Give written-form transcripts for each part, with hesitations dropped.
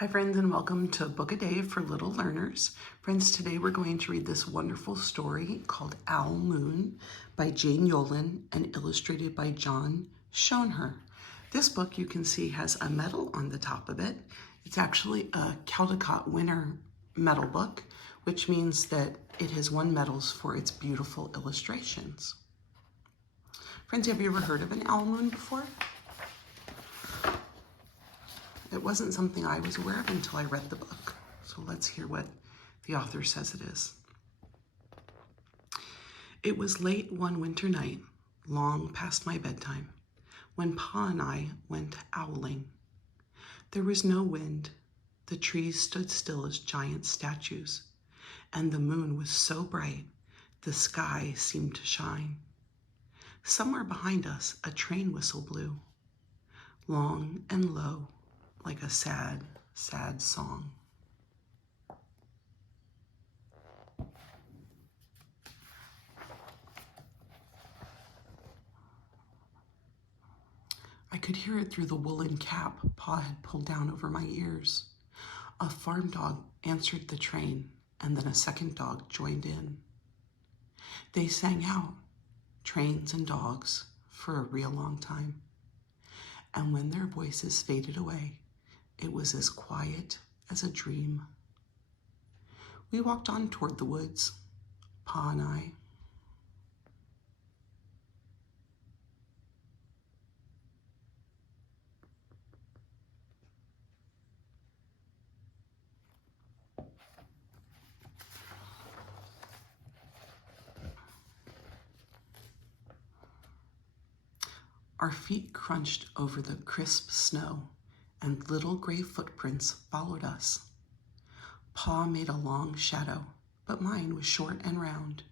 Hi friends, and welcome to Book a Day for Little Learners. Friends, today we're going to read this wonderful story called Owl Moon by Jane Yolen and illustrated by John Schoenherr. This book, you can see, has a medal on the top of it. It's actually a Caldecott winner medal book, which means that it has won medals for its beautiful illustrations. Friends, have you ever heard of an owl moon before? It wasn't something I was aware of until I read the book. So let's hear what the author says it is. It was late one winter night, long past my bedtime, when Pa and I went owling. There was no wind. The trees stood still as giant statues, and the moon was so bright the sky seemed to shine. Somewhere behind us, a train whistle blew, long and low, like a sad, sad song. I could hear it through the woolen cap Pa had pulled down over my ears. A farm dog answered the train, and then a second dog joined in. They sang out, trains and dogs, for a real long time. And when their voices faded away, it was as quiet as a dream. We walked on toward the woods, Pa and I. Our feet crunched over the crisp snow, and little gray footprints followed us. Pa made a long shadow, but mine was short and round.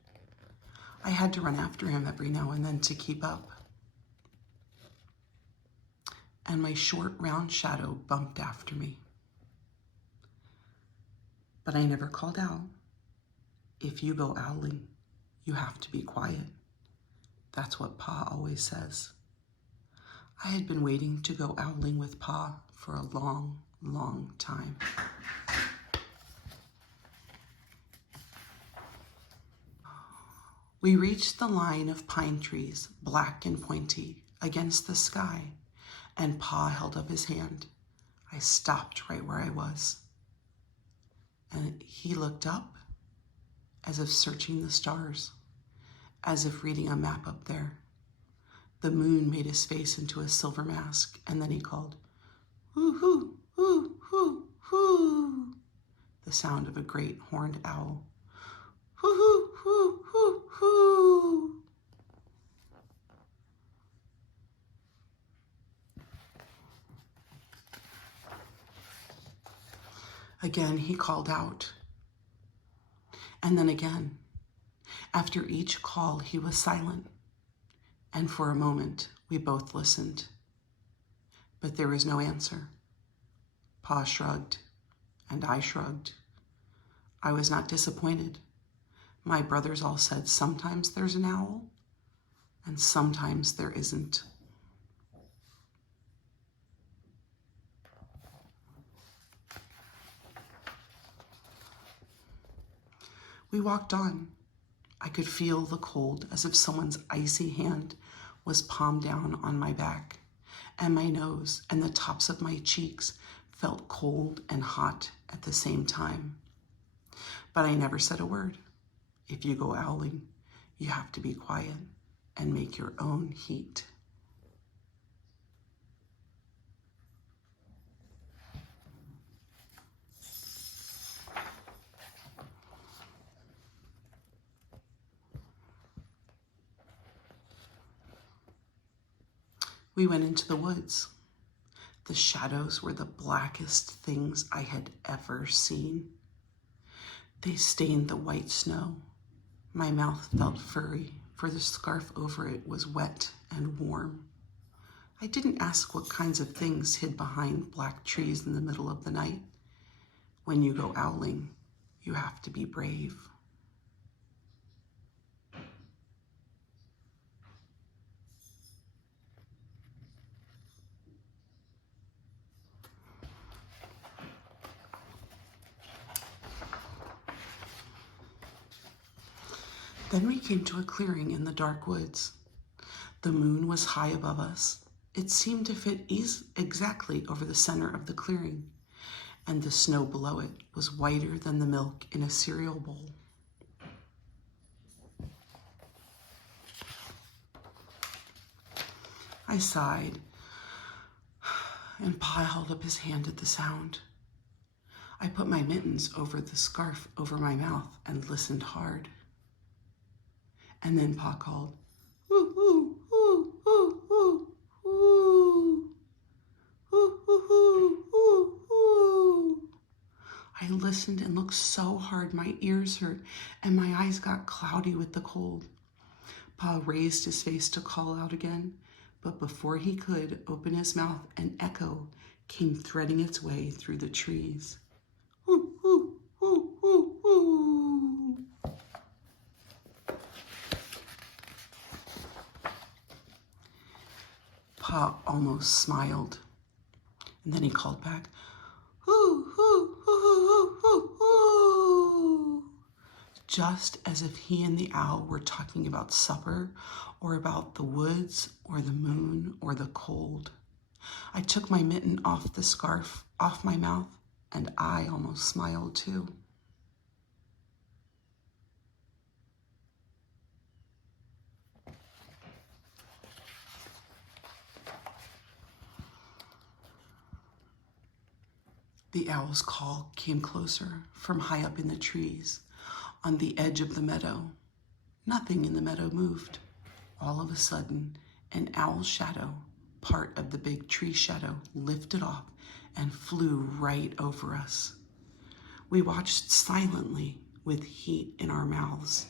I had to run after him every now and then to keep up. And my short, round shadow bumped after me. But I never called out. If you go owling, you have to be quiet. That's what Pa always says. I had been waiting to go owling with Pa for a long, long time. We reached the line of pine trees, black and pointy, against the sky, and Pa held up his hand. I stopped right where I was. And he looked up, as if searching the stars, as if reading a map up there. The moon made his face into a silver mask, and then he called, "Hoo, hoo, hoo, hoo, hoo," the sound of a great horned owl. "Hoo, hoo, hoo, hoo, hoo." Again, he called out, and then again. After each call, he was silent, and for a moment, we both listened. But there was no answer. Pa shrugged, and I shrugged. I was not disappointed. My brothers all said sometimes there's an owl, and sometimes there isn't. We walked on. I could feel the cold as if someone's icy hand was palm down on my back, and my nose and the tops of my cheeks felt cold and hot at the same time. But I never said a word. If you go owling, you have to be quiet and make your own heat. We went into the woods. The shadows were the blackest things I had ever seen. They stained the white snow. My mouth felt furry, for the scarf over it was wet and warm. I didn't ask what kinds of things hid behind black trees in the middle of the night. When you go owling, you have to be brave. Then we came to a clearing in the dark woods. The moon was high above us. It seemed to fit exactly over the center of the clearing, and the snow below it was whiter than the milk in a cereal bowl. I sighed, and Pa held up his hand at the sound. I put my mittens over the scarf over my mouth and listened hard. And then Pa called, "Ooh, ooh, ooh, ooh, ooh, ooh, ooh, ooh, ooh, ooh." I listened and looked so hard my ears hurt and my eyes got cloudy with the cold. Pa raised his face to call out again, but before he could open his mouth, an echo came threading its way through the trees. Ooh, ooh, ooh, ooh, ooh. Pa almost smiled, and then he called back, "Ooh, ooh, ooh, ooh, ooh, ooh," just as if he and the owl were talking about supper or about the woods or the moon or the cold. I took my mitten off the scarf, off my mouth, and I almost smiled too. The owl's call came closer from high up in the trees on the edge of the meadow. Nothing in the meadow moved. All of a sudden, an owl's shadow, part of the big tree shadow, lifted off and flew right over us. We watched silently with heat in our mouths,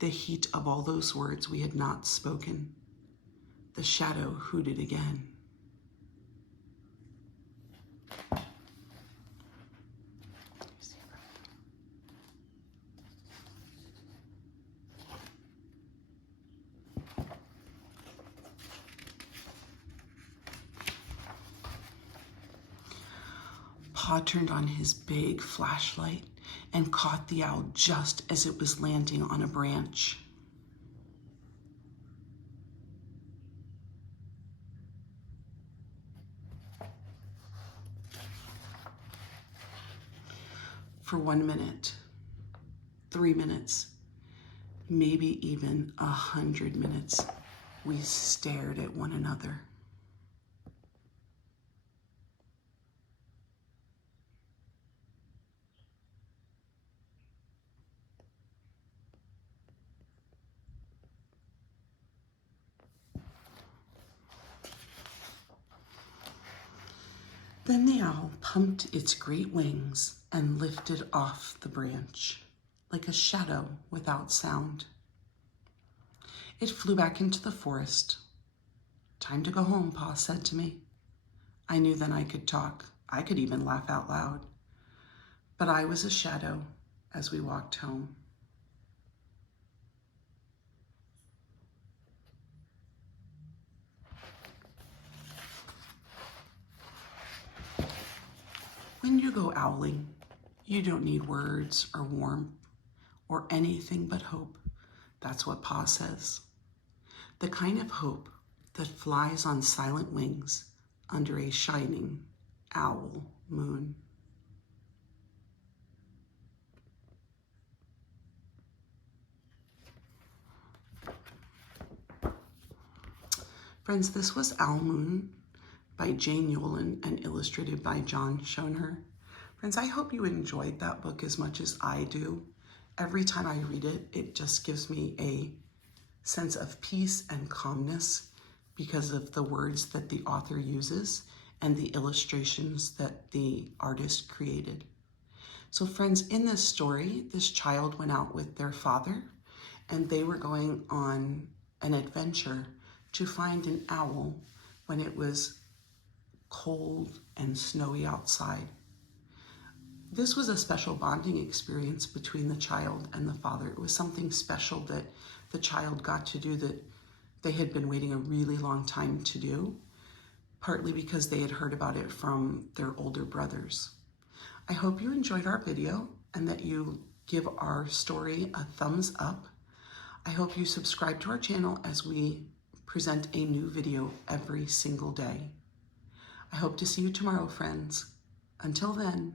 the heat of all those words we had not spoken. The shadow hooted again. Pa turned on his big flashlight and caught the owl just as it was landing on a branch. For 1 minute, 3 minutes, maybe even 100 minutes, we stared at one another. Then the owl pumped its great wings and lifted off the branch, like a shadow without sound. It flew back into the forest. "Time to go home," Pa said to me. I knew then I could talk. I could even laugh out loud. But I was a shadow as we walked home. When you go owling, you don't need words or warmth or anything but hope. That's what Pa says. The kind of hope that flies on silent wings under a shining owl moon. Friends, this was Owl Moon by Jane Yolen and illustrated by John Schoner. Friends, I hope you enjoyed that book as much as I do. Every time I read it, it just gives me a sense of peace and calmness because of the words that the author uses and the illustrations that the artist created. So friends, in this story, this child went out with their father and they were going on an adventure to find an owl when it was cold and snowy outside. This was a special bonding experience between the child and the father. It was something special that the child got to do that they had been waiting a really long time to do, partly because they had heard about it from their older brothers. I hope you enjoyed our video and that you give our story a thumbs up. I hope you subscribe to our channel as we present a new video every single day. I hope to see you tomorrow, friends. Until then,